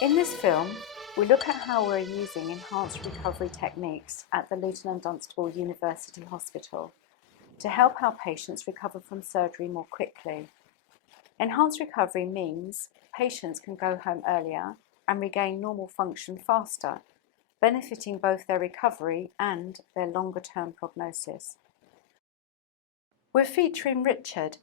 In this film, we look at how we're using enhanced recovery techniques at the Luton and Dunstable University Hospital to help our patients recover from surgery more quickly. Enhanced recovery means patients can go home earlier and regain normal function faster, benefiting both their recovery and their longer-term prognosis. We're featuring Richard,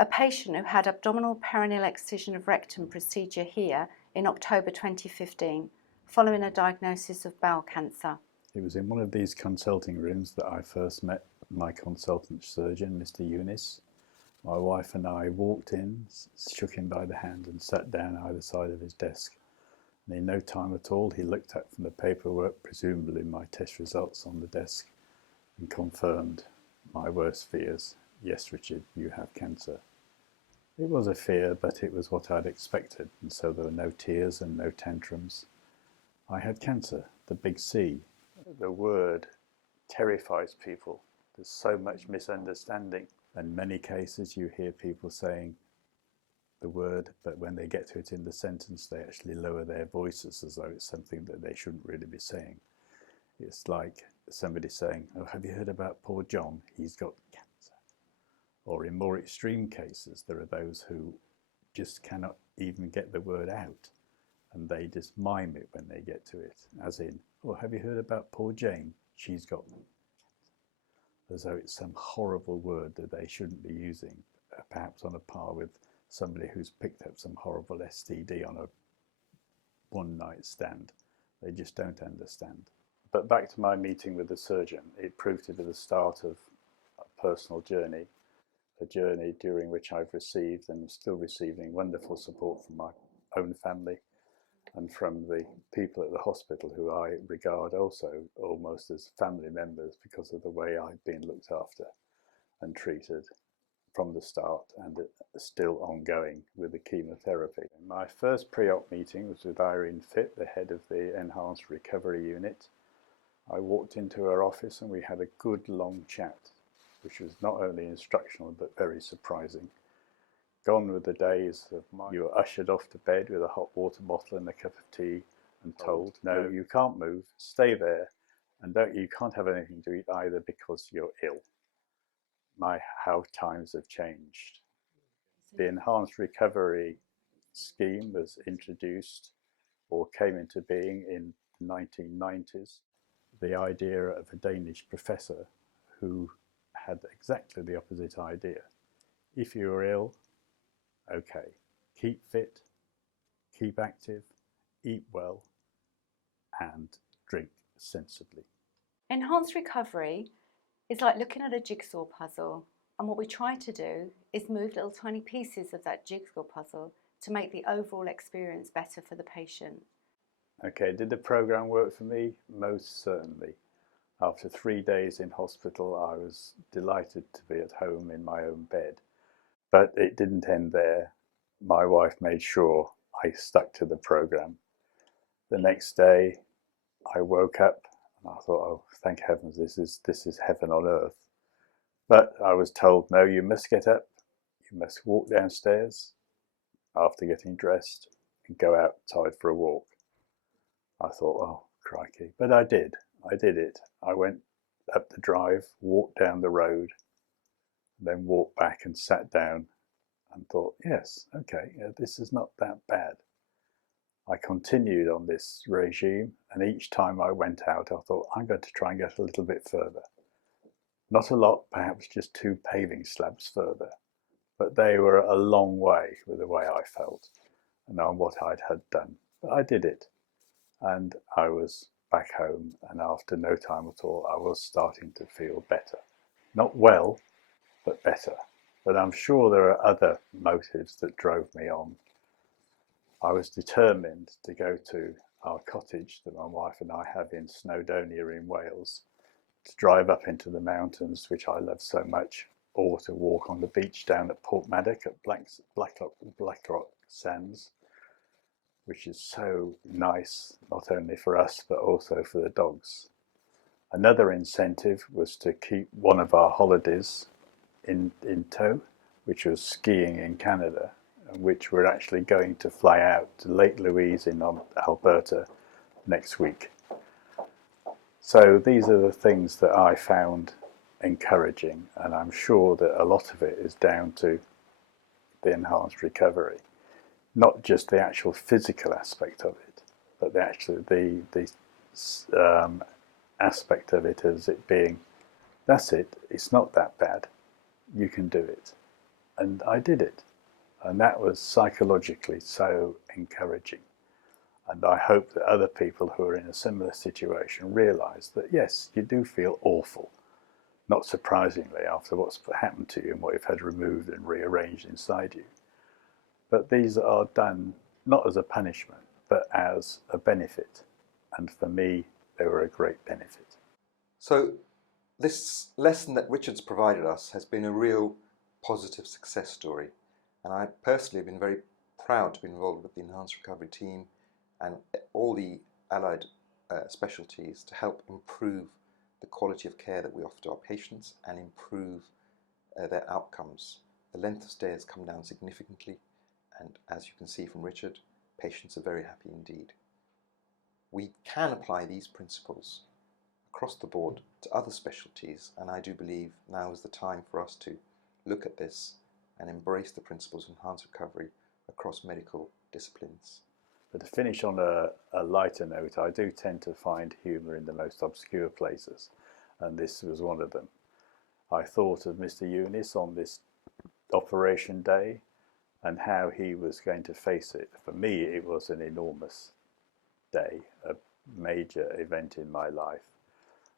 a patient who had abdominal perineal excision of rectum procedure here in October 2015, following a diagnosis of bowel cancer. It was in one of these consulting rooms that I first met my consultant surgeon, Mr. Eunice. My wife and I walked in, shook him by the hand and sat down either side of his desk. And in no time at all, he looked up from the paperwork, presumably my test results on the desk, and confirmed my worst fears. Yes, Richard, you have cancer. It was a fear, but it was what I'd expected, and so there were no tears and no tantrums. I had cancer, the big C. The word terrifies people. There's so much misunderstanding. In many cases, you hear people saying the word, but when they get to it in the sentence, they actually lower their voices as though it's something that they shouldn't really be saying. It's like somebody saying, oh, have you heard about poor John? He's got cancer. Or in more extreme cases, there are those who just cannot even get the word out, and they just mime it when they get to it, as in, oh, have you heard about poor Jane? She's got cancer. As though it's some horrible word that they shouldn't be using, perhaps on a par with somebody who's picked up some horrible STD on a one-night stand. They just don't understand. But back to my meeting with the surgeon, it proved to be the start of a personal journey, a journey during which I've received and am still receiving wonderful support from my own family and from the people at the hospital, who I regard also almost as family members because of the way I've been looked after and treated from the start, and still ongoing with the chemotherapy. My first pre-op meeting was with Irene Fitt, the head of the Enhanced Recovery Unit. I walked into her office and we had a good long chat, which was not only instructional but very surprising. Gone were the days of you were ushered off to bed with a hot water bottle and a cup of tea and told, no, you can't move, stay there, and you can't have anything to eat either because you're ill. How times have changed. The enhanced recovery scheme was introduced or came into being in the 1990s. The idea of a Danish professor who had exactly the opposite idea. If you're ill, okay, keep fit, keep active, eat well, and drink sensibly. Enhanced recovery is like looking at a jigsaw puzzle, and what we try to do is move little tiny pieces of that jigsaw puzzle to make the overall experience better for the patient. Okay, did the program work for me? Most certainly. After 3 days in hospital, I was delighted to be at home in my own bed. But it didn't end there. My wife made sure I stuck to the program. The next day, I woke up and I thought, oh, thank heavens, this is heaven on earth. But I was told, no, you must get up, you must walk downstairs after getting dressed and go outside for a walk. I thought, oh, crikey. But I did it. I went up the drive, walked down the road, then walked back and sat down and thought, yes, okay, this is not that bad. I continued on this regime, and each time I went out, I thought, I'm going to try and get a little bit further. Not a lot, perhaps just 2 paving slabs further, but they were a long way with the way I felt and on what I had done. But I did it, and I was back home, and after no time at all, I was starting to feel better. Not well, but better. But I'm sure there are other motives that drove me on. I was determined to go to our cottage that my wife and I have in Snowdonia in Wales, to drive up into the mountains, which I love so much, or to walk on the beach down at Portmaddock at Blackrock Sands, which is so nice, not only for us, but also for the dogs. Another incentive was to keep one of our holidays in tow, which was skiing in Canada. which we're actually going to fly out to Lake Louise in Alberta next week. So these are the things that I found encouraging, and I'm sure that a lot of it is down to the enhanced recovery, not just the actual physical aspect of it, but the aspect of it as it being, that's it, it's not that bad, you can do it. And I did it, and that was psychologically so encouraging. And I hope that other people who are in a similar situation realise that yes, you do feel awful, not surprisingly after what's happened to you and what you've had removed and rearranged inside you. But these are done not as a punishment, but as a benefit. And for me, they were a great benefit. So this lesson that Richard's provided us has been a real positive success story. And I personally have been very proud to be involved with the Enhanced Recovery team and all the allied specialties to help improve the quality of care that we offer to our patients and improve their outcomes. The length of stay has come down significantly, and as you can see from Richard, patients are very happy indeed. We can apply these principles across the board to other specialties, and I do believe now is the time for us to look at this and embrace the principles of enhanced recovery across medical disciplines. But to finish on a lighter note, I do tend to find humour in the most obscure places, and this was one of them. I thought of Mr. Younis on this operation day and how he was going to face it. For me, it was an enormous day, a major event in my life.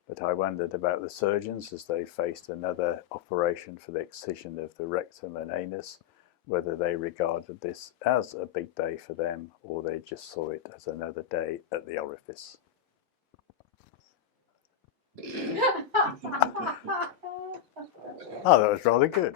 But I wondered about the surgeons as they faced another operation for the excision of the rectum and anus, whether they regarded this as a big day for them or they just saw it as another day at the orifice. Oh, that was rather good.